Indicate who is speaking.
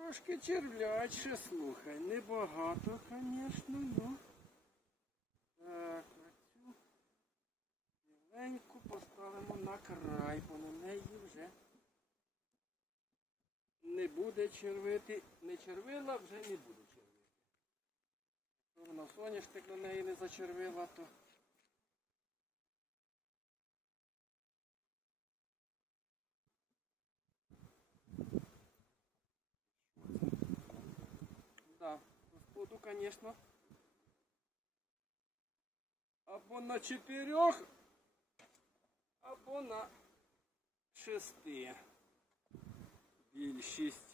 Speaker 1: Трошки червляче, слухай, небагато, звісно, ну. Так, оцю біленьку поставимо на край, бо на неї вже не буде червити. Не червила, вже не буде червити. Якщо вона соняшник на неї не зачервила, то. Господу, конечно. Або на чотирьох, або на шести. Більшість.